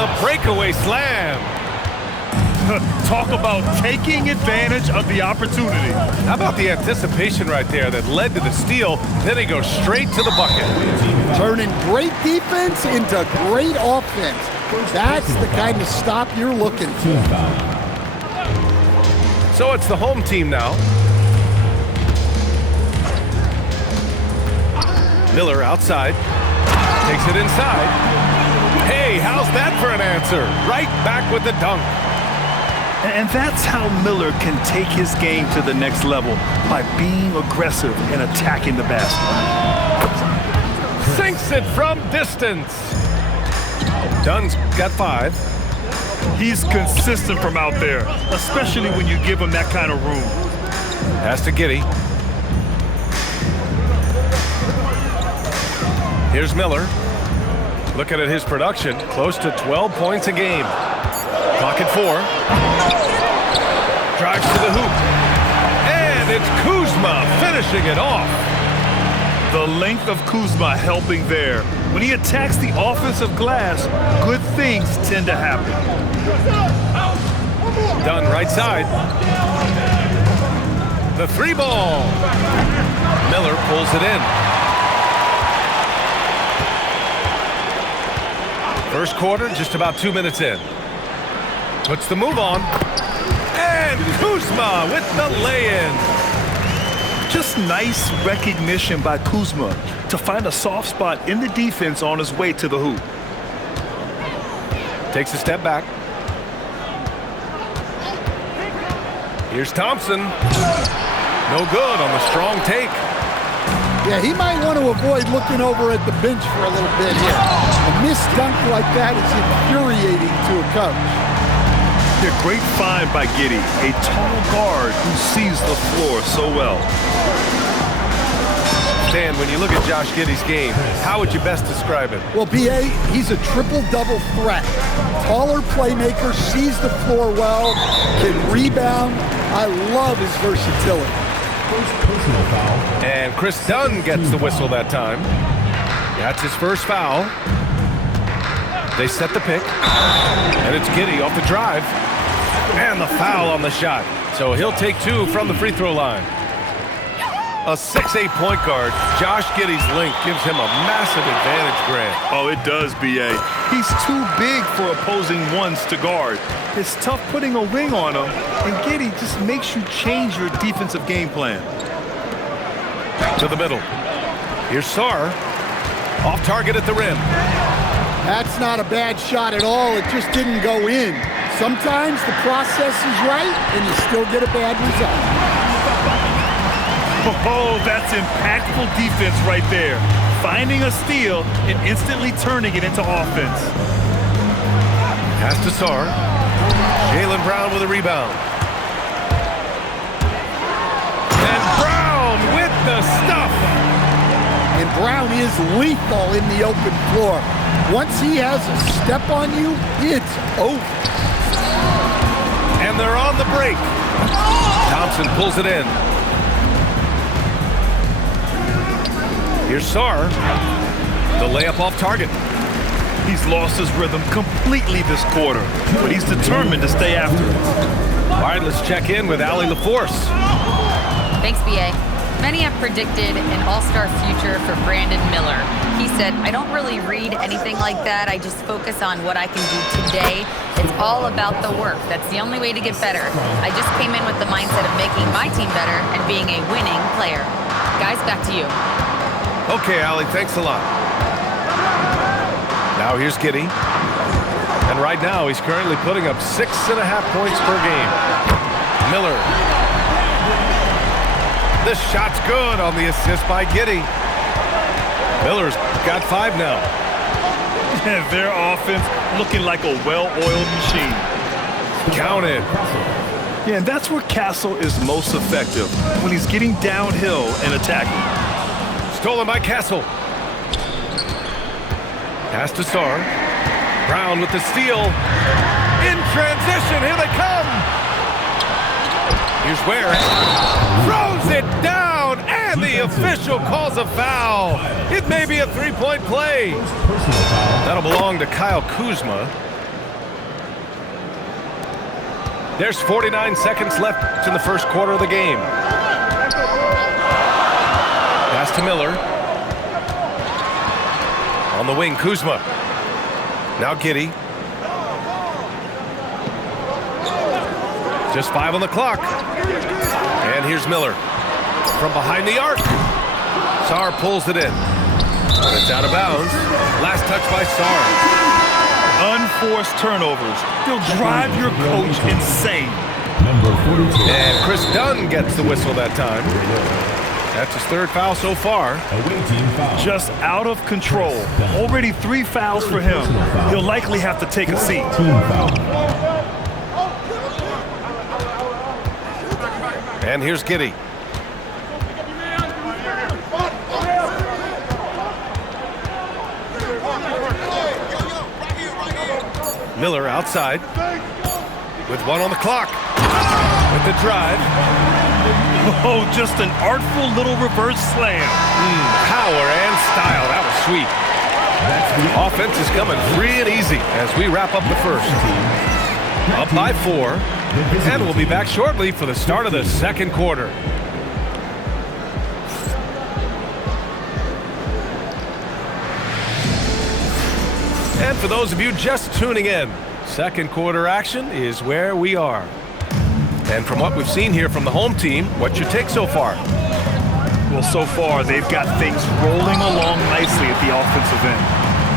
the breakaway slam. Talk about taking advantage of the opportunity. How about the anticipation right there that led to the steal? Then he goes straight to the bucket. Turning great defense into great offense. That's the kind of stop you're looking for. So it's the home team now. Miller outside. Takes it inside. Hey, how's that for an answer? Right back with the dunk. And that's how Miller can take his game to the next level, by being aggressive and attacking the basket. Sinks it from distance. Dunn's got 5. He's consistent from out there, especially when you give him that kind of room. Pass to Giddey. Here's Miller. Looking at his production, close to 12 points a game. Clock at 4. Drives to the hoop. And it's Kuzma finishing it off. The length of Kuzma helping there. When he attacks the offensive glass, good things tend to happen. Dunn right side. The 3 ball. Miller pulls it in. First quarter, just about 2 minutes in. Puts the move on. And Kuzma with the lay-in. Just nice recognition by Kuzma to find a soft spot in the defense on his way to the hoop. Takes a step back. Here's Thompson. No good on the strong take. Yeah, he might want to avoid looking over at the bench for a little bit here. A missed dunk like that is infuriating to a coach. A great find by Giddey, a tall guard who sees the floor so well. Dan, when you look at Josh Giddey's game, how would you best describe it? Well, B.A., he's a triple-double threat. Taller playmaker, sees the floor well, can rebound. I love his versatility. Personal foul. And Chris Dunn gets the whistle that time. That's his first foul. They set the pick. And it's Giddey off the drive. And the foul on the shot. So he'll take 2 from the free throw line. A 6'8" point guard, Josh Giddey's length gives him a massive advantage, Grant. Oh, it does, B.A. He's too big for opposing ones to guard. It's tough putting a wing on him, and Giddey just makes you change your defensive game plan. To the middle. Here's Sarr. Off target at the rim. That's not a bad shot at all. It just didn't go in. Sometimes the process is right, and you still get a bad result. Oh, that's impactful defense right there. Finding a steal and instantly turning it into offense. Pass to Sarr. Jaylen Brown with a rebound. And Brown with the stuff. And Brown is lethal in the open floor. Once he has a step on you, it's over. And they're on the break. Thompson pulls it in. Here's Sarr. The layup off target. He's lost his rhythm completely this quarter, but he's determined to stay after it. All right, let's check in with Allie LaForce. Thanks, B.A. Many have predicted an all-star future for Brandon Miller. He said, I don't really read anything like that. I just focus on what I can do today. It's all about the work. That's the only way to get better. I just came in with the mindset of making my team better and being a winning player. Guys, back to you. Okay, Allie, thanks a lot. Now here's Giddey. And right now, he's currently putting up 6.5 points per game. Miller. The shot's good on the assist by Giddey. Miller's got 5 now. Their offense looking like a well-oiled machine. Counted. Yeah, and that's where Castle is most effective, when he's getting downhill and attacking. Stolen by Castle. Pass to Sarr. Brown with the steal. In transition, here they come. Here's Ware. Throws it down, and the official calls a foul. It may be a 3-point play. That'll belong to Kyle Kuzma. There's 49 seconds left in the first quarter of the game. Pass to Miller. On the wing, Kuzma. Now Giddey. Just 5 on the clock. And here's Miller. From behind the arc. Sarr pulls it in. But it's out of bounds. Last touch by Sarr. Unforced turnovers. They'll drive your coach insane. Number 42. And Chris Dunn gets the whistle that time. That's his third foul so far. Away team foul. Just out of control. Already 3 fouls for him. He'll likely have to take a seat. Team foul. And here's Giddey. Miller outside with 1 on the clock. With the drive. Oh, just an artful little reverse slam. Power and style. That was sweet. Offense is coming free and easy as we wrap up the first. Up by 4. And we'll be back shortly for the start of the second quarter. And for those of you just tuning in, second quarter action is where we are. And from what we've seen here from the home team, what's your take so far? Well, so far, they've got things rolling along nicely at the offensive end.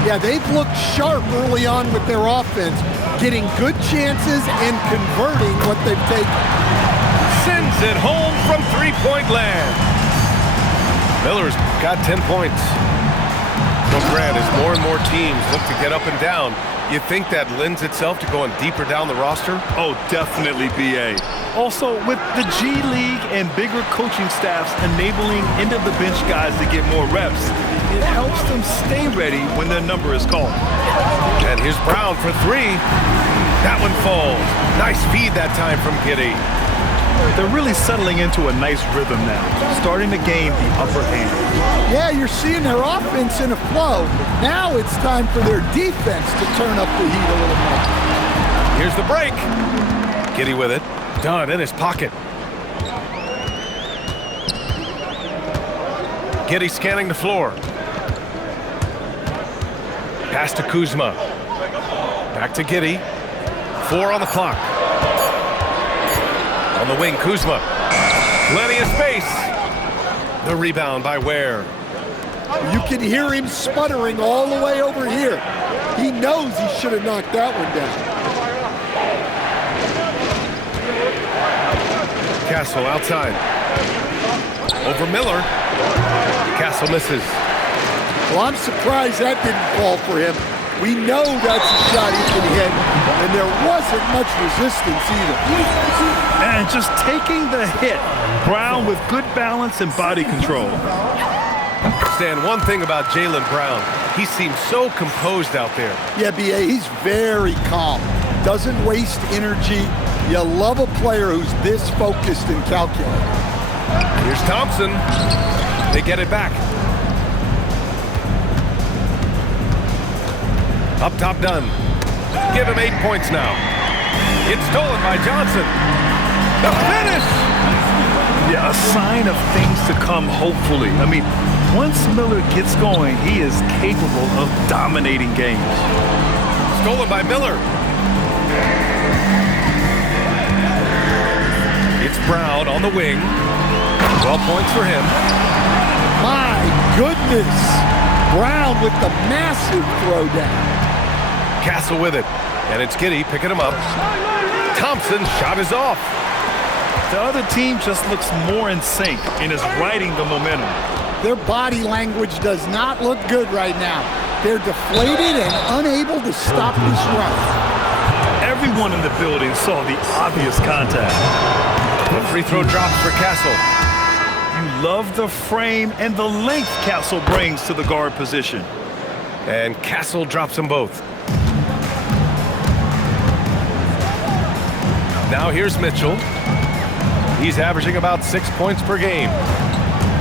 Yeah, they've looked sharp early on with their offense, getting good chances and converting what they've taken. Sends it home from three-point land. Miller's got 10 points. So, Grant, as more and more teams look to get up and down, you think that lends itself to going deeper down the roster? Oh, definitely, B.A. Also, with the G League and bigger coaching staffs enabling end-of-the-bench guys to get more reps, it helps them stay ready when their number is called. And here's Brown for 3. That one falls. Nice feed that time from Giddey. They're really settling into a nice rhythm now, starting to gain the upper hand. Yeah, you're seeing their offense in a flow. Now it's time for their defense to turn up the heat a little more. Here's the break. Giddey with it. Dunn in his pocket. Giddey scanning the floor. Pass to Kuzma. Back to Giddey. 4 on the clock. On the wing, Kuzma. Plenty of space. The rebound by Ware. You can hear him sputtering all the way over here. He knows he should have knocked that one down. Castle outside. Over Miller. Castle misses. Well, I'm surprised that didn't fall for him. We know that's a shot he can hit, and there wasn't much resistance either. And just taking the hit. Brown with good balance and body control. Stan, one thing about Jaylen Brown, he seems so composed out there. Yeah, B.A., he's very calm. Doesn't waste energy. You love a player who's this focused and calculated. Here's Thompson. They get it back. Up top, Dunn. Give him 8 points now. It's stolen by Johnson. The finish! Yeah, a sign of things to come, hopefully. I mean, once Miller gets going, he is capable of dominating games. Stolen by Miller. It's Brown on the wing. 12 points for him. My goodness. Brown with the massive throwdown. Castle with it. And it's Giddey picking him up. Thompson's shot is off. The other team just looks more in sync and is riding the momentum. Their body language does not look good right now. They're deflated and unable to stop this run. Everyone in the building saw the obvious contact. The free throw drops for Castle. You love the frame and the length Castle brings to the guard position. And Castle drops them both. Now here's Mitchell. He's averaging about 6 points per game.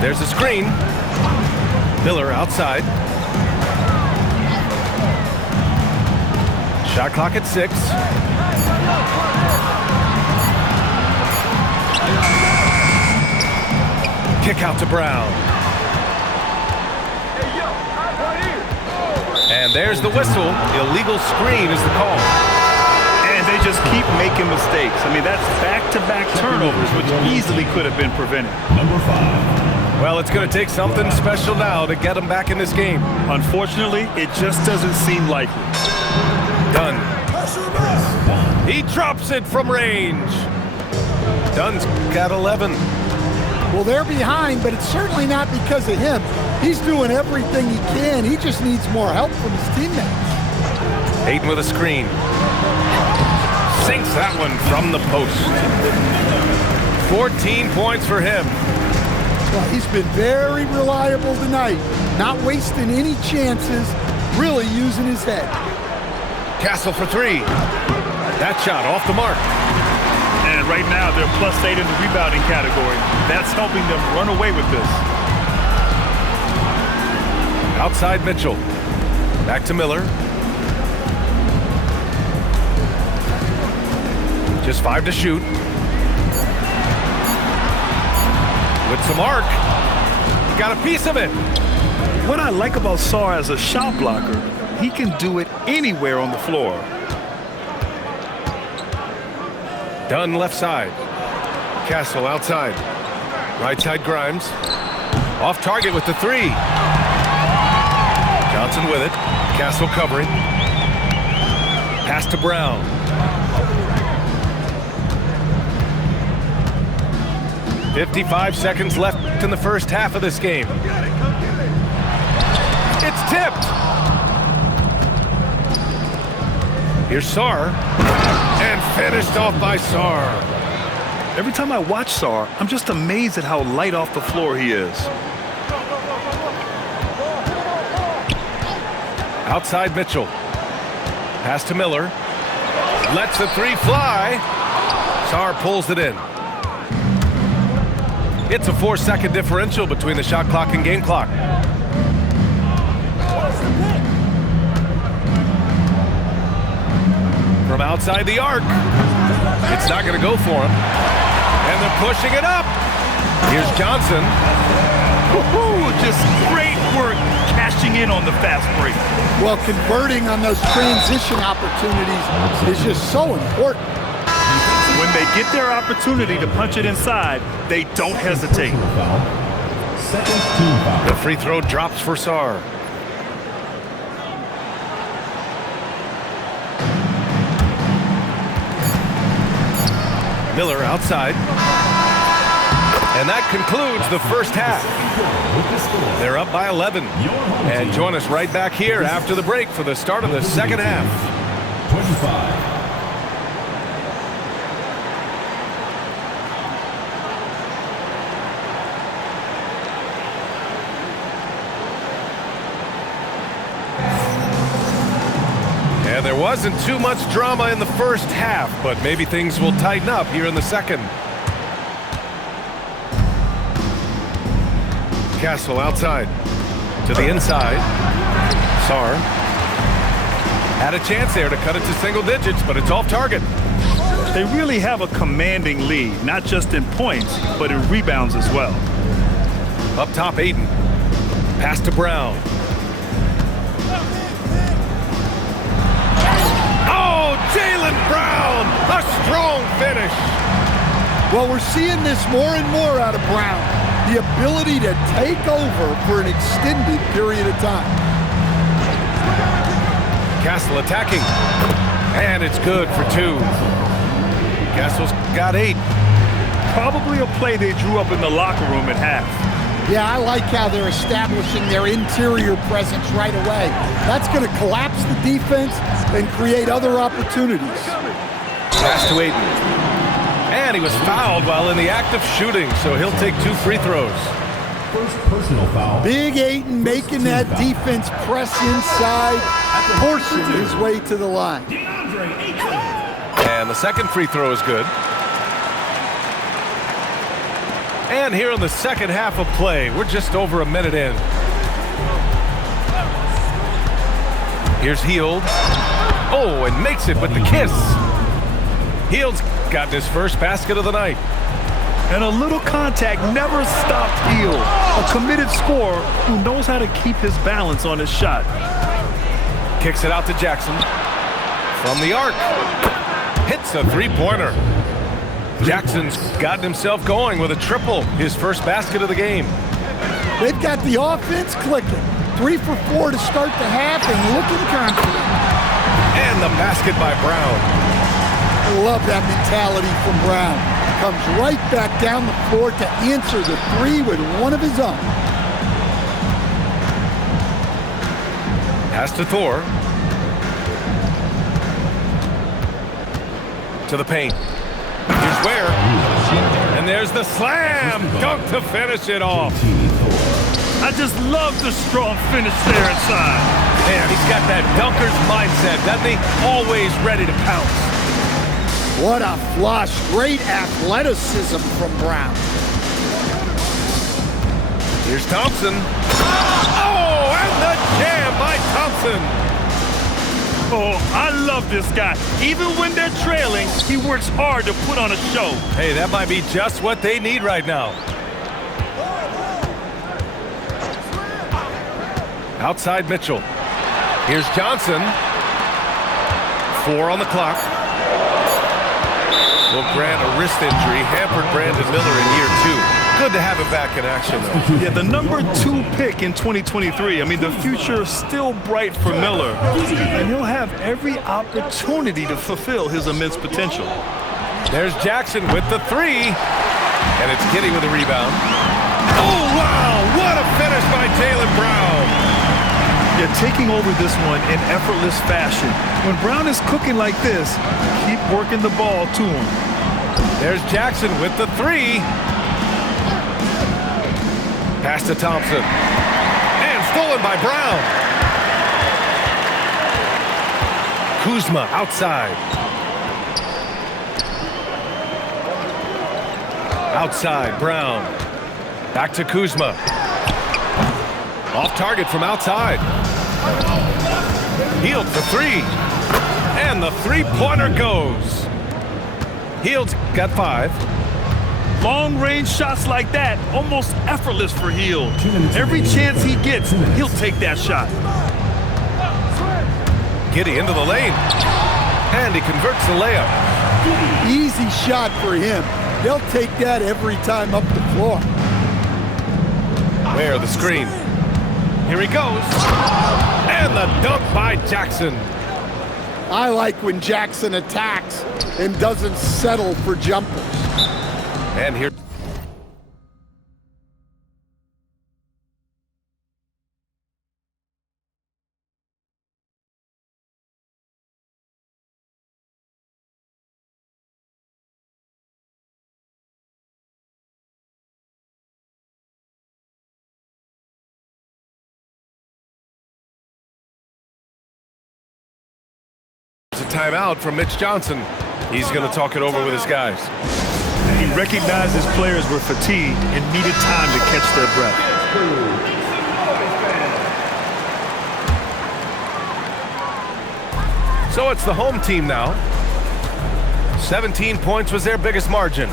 There's a screen. Miller outside. Shot clock at 6. Kick out to Brown. And there's the whistle. Illegal screen is the call. And they just keep making mistakes. I mean, that's back-to-back turnovers, which easily could have been prevented. Number 5. Well, it's going to take something special now to get them back in this game. Unfortunately, it just doesn't seem likely. Dunn. He drops it from range. Dunn's got 11. Well, they're behind, but it's certainly not because of him. He's doing everything he can. He just needs more help from his teammates. Ayton with a screen. Sinks that one from the post. 14 points for him. Well, he's been very reliable tonight. Not wasting any chances, really using his head. Castle for 3. That shot off the mark. And right now, they're +8 in the rebounding category. That's helping them run away with this. Outside Mitchell. Back to Miller. Just 5 to shoot. With some arc. He got a piece of it. What I like about Sarr as a shot blocker, he can do it anywhere on the floor. Dunn left side. Castle outside. Right side Grimes. Off target with the 3. Johnson with it. Castle covering. Pass to Brown. .55 seconds left in the first half of this game. It's tipped. Here's Sarr. And finished off by Sarr. Every time I watch Sarr, I'm just amazed at how light off the floor he is. Outside Mitchell. Pass to Miller. Lets the 3 fly. Sarr pulls it in. It's a 4-second differential between the shot clock and game clock. From outside the arc. It's not going to go for him. And they're pushing it up. Here's Johnson. Woohoo! Just great work cashing in on the fast break. Well, converting on those transition opportunities is just so important. When they get their opportunity to punch it inside, they don't hesitate. Second team foul. The free throw drops for Sarr. Miller outside. And that concludes the first half. They're up by 11. And join us right back here after the break for the start of the second half. 25. And there wasn't too much drama in the first half, but maybe things will tighten up here in the second. Castle outside to the inside. Sarr had a chance there to cut it to single digits, but it's off target. They really have a commanding lead, not just in points, but in rebounds as well. Up top, Ayton. Pass to Brown. Oh, Jaylen Brown! A strong finish. Well, we're seeing this more and more out of Brown. The ability to take over for an extended period of time. Castle attacking. And it's good for 2. Castle's got 8. Probably a play they drew up in the locker room at half. Yeah, I like how they're establishing their interior presence right away. That's going to collapse the defense and create other opportunities. Pass to Ayton. And he was fouled while in the act of shooting, so he'll take 2 free throws. First personal foul. Big Ayton making that defense press inside, forcing his way to the line. And the second free throw is good. And here in the second half of play, we're just over a minute in. Here's Hield. Oh, and makes it with the kiss. Hield's gotten his first basket of the night. And a little contact never stopped Hield. A committed scorer who knows how to keep his balance on his shot. Kicks it out to Jackson. From the arc. Hits a three-pointer. Jackson's gotten himself going with a triple. His first basket of the game. They've got the offense clicking. 3 for 4 to start the half and looking confident. And the basket by Brown. I love that mentality from Brown. Comes right back down the floor to answer the 3 with one of his own. Pass to Thor. To the paint. Here's Ware. And there's the slam dunk to finish it off. I just love the strong finish there inside. Man, he's got that dunker's mindset, doesn't he? Always ready to pounce. What a flush. Great athleticism from Brown. Here's Thompson. Oh, and the jam by Thompson. Oh, I love this guy. Even when they're trailing, he works hard to put on a show. Hey, that might be just what they need right now. Outside Mitchell. Here's Johnson. 4 on the clock. Will grant a wrist injury hampered Brandon Miller in year 2. Good to have him back in action, though. Yeah, the number 2 pick in 2023. I mean, the future is still bright for Miller. And he'll have every opportunity to fulfill his immense potential. There's Jackson with the 3. And it's Giddey with a rebound. Oh, wow! What a finish by Jaylen Brown. Yeah, taking over this one in effortless fashion. When Brown is cooking like this, keep working the ball to him. There's Jackson with the 3. Pass to Thompson. And stolen by Brown. Kuzma outside. Outside, Brown. Back to Kuzma. Off target from outside. Hield for 3. And the three-pointer goes. Hield's got 5. Long-range shots like that, almost effortless for Hield. Every chance he gets, he'll take that shot. Giddey into the lane. And he converts the layup. Easy shot for him. They'll take that every time up the floor. Ware the screen. Here he goes. And the dunk by Jackson. I like when Jackson attacks and doesn't settle for jumpers. And here. A timeout from Mitch Johnson. He's going to talk it over with his guys. He recognized his players were fatigued and needed time to catch their breath. So it's the home team now. 17 points was their biggest margin.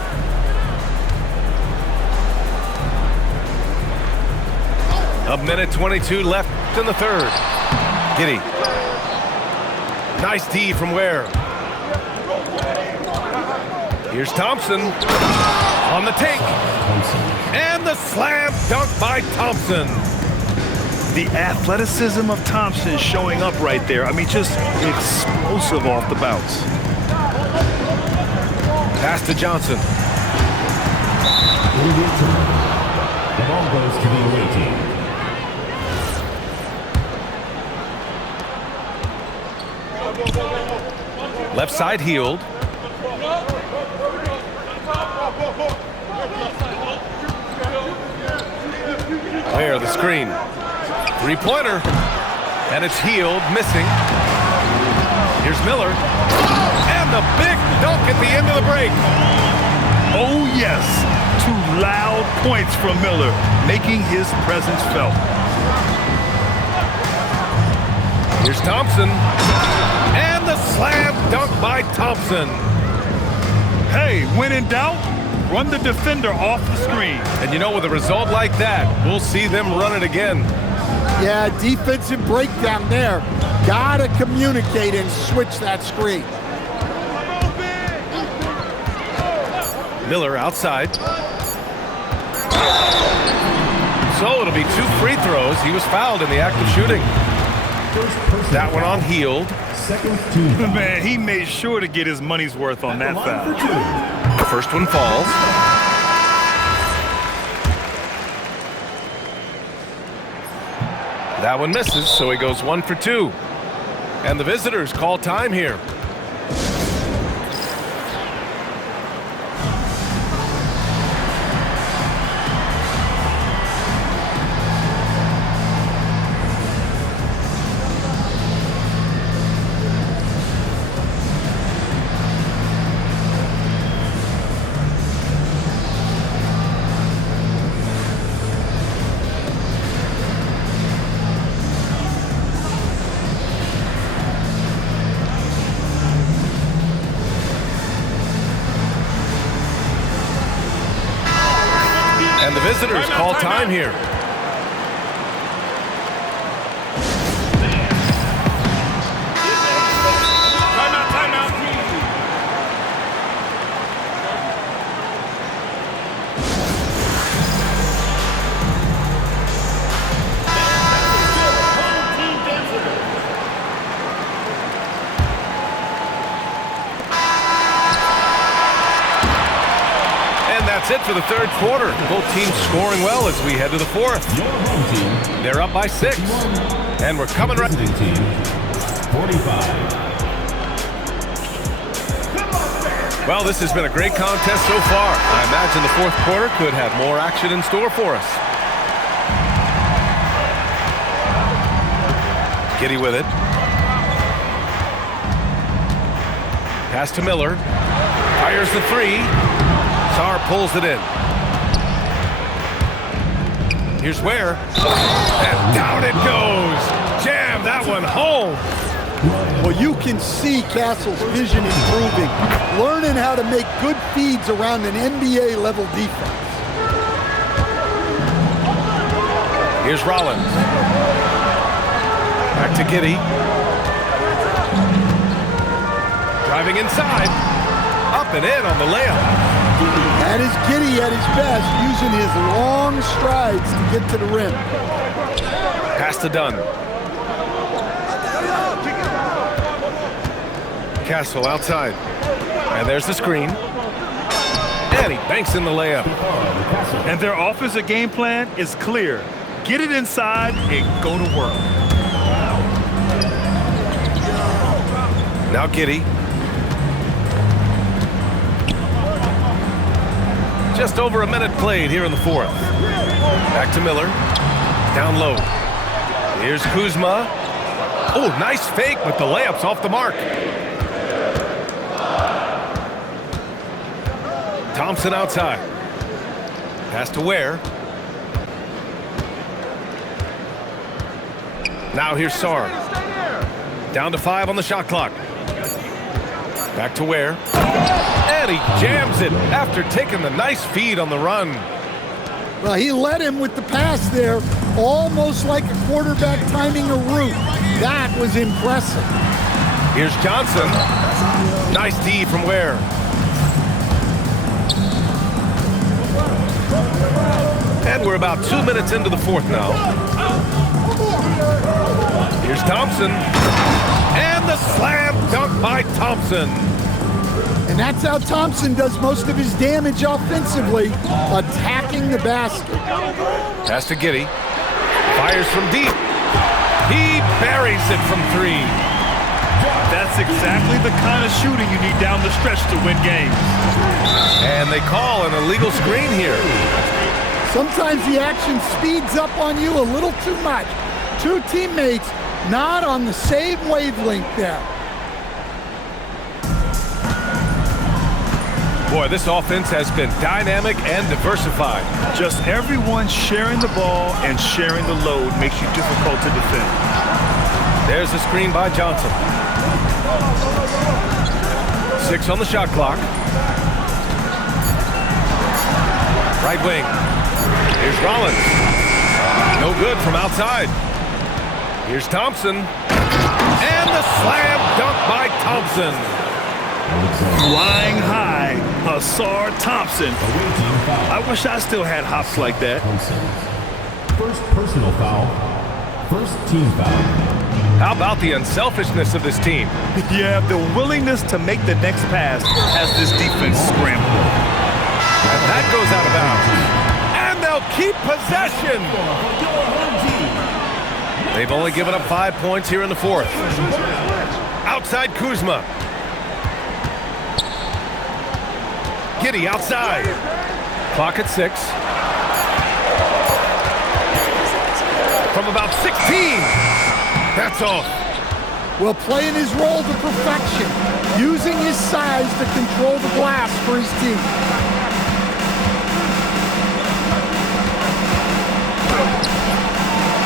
A minute 22 left in the third. Giddey. Nice D from Ware. Here's Thompson on the take. And the slam dunk by Thompson. The athleticism of Thompson showing up right there. I mean, just explosive off the bounce. Pass to Johnson. The ball goes to the away team. Left side Hield. There, the screen. Three-pointer. And it's Hield missing. Here's Miller. And the big dunk at the end of the break. Oh, yes. 2 loud points from Miller, making his presence felt. Here's Thompson. And the slam dunk by Thompson. Hey, when in doubt, Run the defender off the screen. And you know, with a result like that, we'll see them run it again. Yeah, defensive breakdown there. Gotta communicate and switch that screen. Miller outside. So it'll be 2 free throws. He was fouled in the act of shooting. That one on Heald. Man, he made sure to get his money's worth on that foul. The first one falls. That one misses, so he goes 1 for 2. And the visitors call time here. And the visitors call time here. That's it for the third quarter. Both teams scoring well as we head to the fourth. They're up by 6. And we're coming right. 45. Well, this has been a great contest so far. I imagine the fourth quarter could have more action in store for us. Giddey with it. Pass to Miller. Fires the 3. Sarr pulls it in. Here's Ware. And down it goes. Jam that one home. Well, you can see Castle's vision improving, learning how to make good feeds around an NBA-level defense. Here's Rollins. Back to Giddey. Driving inside. Up and in on the layup. That is Giddey at his best, using his long strides to get to the rim. Pass to Dunn. Castle outside. And there's the screen. And he banks in the layup. And their offensive game plan is clear. Get it inside and go to work. Now Giddey. Just over a minute played here in the fourth. Back to Miller. Down low. Here's Kuzma. Oh, nice fake, but the layup's off the mark. Thompson outside. Pass to Ware. Now here's Sarr. Down to 5 on the shot clock. Back to Ware. And he jams it after taking the nice feed on the run. Well, he led him with the pass there, almost like a quarterback timing a route. That was impressive. Here's Johnson. Nice D from Ware. And we're about 2 minutes into the fourth now. Here's Thompson. And the slam dunk by Thompson. And that's how Thompson does most of his damage offensively, attacking the basket. Pass to Giddey. Fires from deep. He buries it from 3. That's exactly the kind of shooting you need down the stretch to win games. And they call an illegal screen here. Sometimes the action speeds up on you a little too much. 2 teammates not on the same wavelength there. Boy, this offense has been dynamic and diversified. Just everyone sharing the ball and sharing the load makes you difficult to defend. There's the screen by Johnson. 6 on the shot clock. Right wing. Here's Rollins. No good from outside. Here's Thompson. And the slam dunk by Thompson. Flying high, Hasar Thompson. I wish I still had hops like that. First personal foul. First team foul. How about the unselfishness of this team? Yeah, the willingness to make the next pass has this defense scrambled. And that goes out of bounds. And they'll keep possession. They've only given up 5 points here in the fourth. Outside Kuzma. Giddey outside. Clock at 6. From about 16. That's off. Well, playing his role to perfection, using his size to control the glass for his team.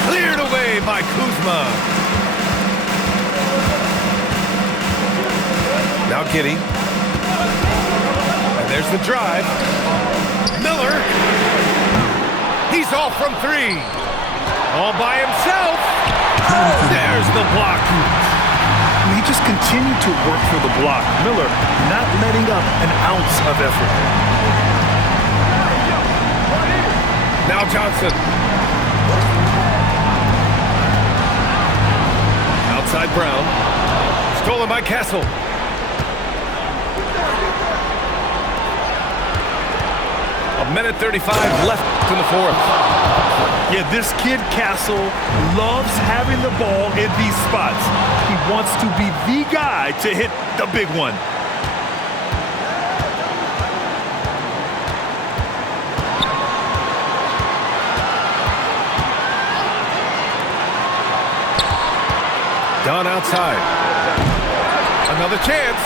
Cleared away by Kuzma. Now Giddey. And there's the drive. Miller. He's off from 3. All by himself. There's the block. He just continued to work for the block. Miller not letting up an ounce of effort. Now Johnson. Outside Brown. Stolen by Castle. A minute 35 left in the fourth. Yeah, this kid Castle loves having the ball in these spots. He wants to be the guy to hit the big one. Down outside. Another chance.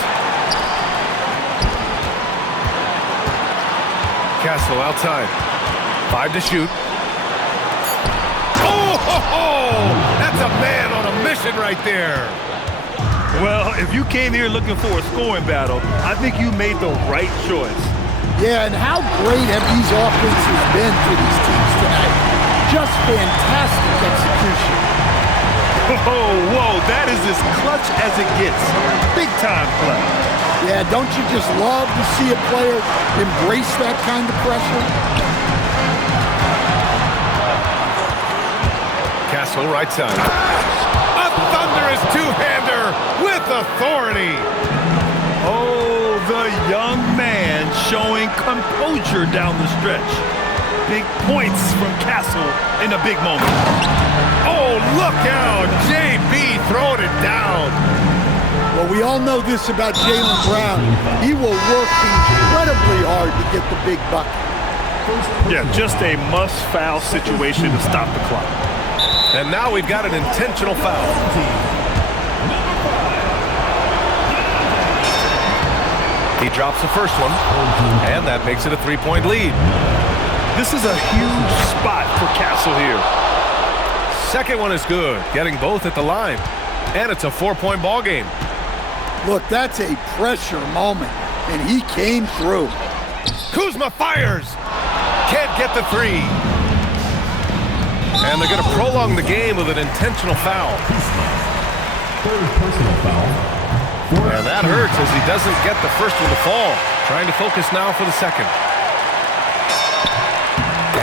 Castle outside. 5 to shoot. Oh, that's a man on a mission right there. Well, if you came here looking for a scoring battle, I think you made the right choice. Yeah, and how great have these offenses been for these teams tonight? Just fantastic execution. Oh, whoa, that is as clutch as it gets. Big time play. Yeah, don't you just love to see a player embrace that kind of pressure? Castle right side. A thunderous two-hander with authority. Oh, the young man showing composure down the stretch. Big points from Castle in a big moment. Oh, look out. JB throwing it down. Well, we all know this about Jaylen Brown. He will work incredibly hard to get the big bucket. Yeah, just a must-foul situation to stop the clock. And now we've got an intentional foul. He drops the first one, and that makes it a 3-point lead. This is a huge spot for Castle here. Second one is good, getting both at the line. And it's a 4-point ball game. Look, that's a pressure moment, and he came through. Kuzma fires. Can't get the 3. And they're going to prolong the game with an intentional foul. Third personal foul. And that hurts as he doesn't get the first one to fall. Trying to focus now for the second.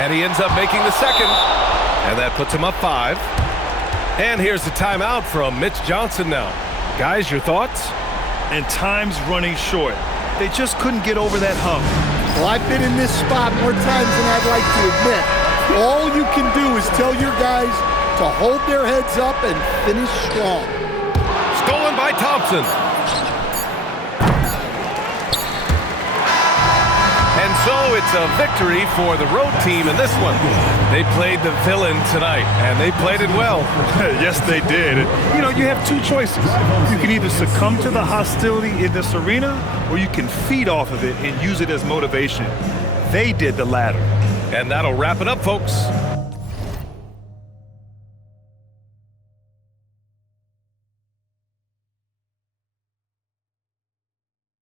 And he ends up making the second. And that puts him up 5. And here's the timeout from Mitch Johnson now. Guys, your thoughts? And time's running short. They just couldn't get over that hump. Well, I've been in this spot more times than I'd like to admit. All you can do is tell your guys to hold their heads up and finish strong. Stolen by Thompson. And so it's a victory for the road team in this one. They played the villain tonight, and they played it well. Yes, they did. You know, you have two choices. You can either succumb to the hostility in this arena, or you can feed off of it and use it as motivation. They did the latter. And that'll wrap it up, folks.